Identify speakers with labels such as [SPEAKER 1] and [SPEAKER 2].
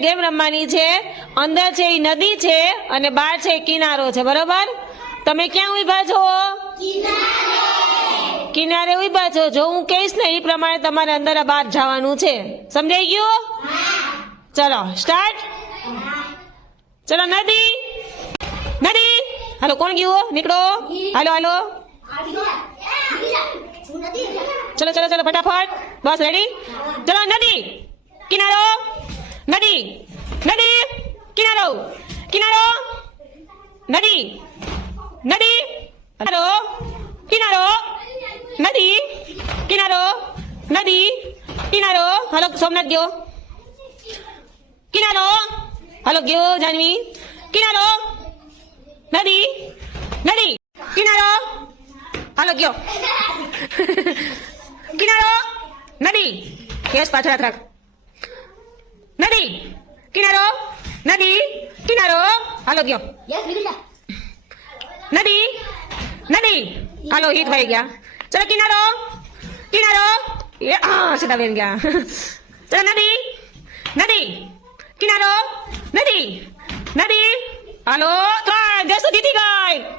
[SPEAKER 1] Game રમવાની છે. અંદર છે એ નદી છે અને બહાર છે કિનારો છે. બરોબર? તમે ક્યાં ઊભા છો? કિનારે ઊભા છો. જો હું કહીશ ને એ પ્રમાણે તમારે અંદર બહાર જવાનું છે. સમજાઈ ગયું? ચલો સ્ટાર્ટ ચલો, નદી. નદી. હાલો, કોણ ગયું? નીકળો. હાલો હાલો. ચલો ચલો ચલો, ફટાફટ. બસ રેડી ચલો, નદી. કિનારો. નદી નદી કિનારો કિનારો નદી નદી કિનારો કિનારો નદી કિનારો નદી કિનારો હાલો સોમનાથ ગયો કિનારો હાલો ગયો જાનવી કિનારો નદી નદી કિનારો હાલો ગયો કિનારો નદી યસ પાછળ હાથ રાખ નદી. કિનારો. નદી. કિનારો. હાલો ગયો. નદી. નદી. હાલો હિત ભાઈ ગયા. ચલો કિનારો. કિનારો. એ આ સીધા બેન ગયા. ચલો નદી. નદી. કિનારો. નદી. નદી. હાલો ત્રણ દેશો દીધી ગઈ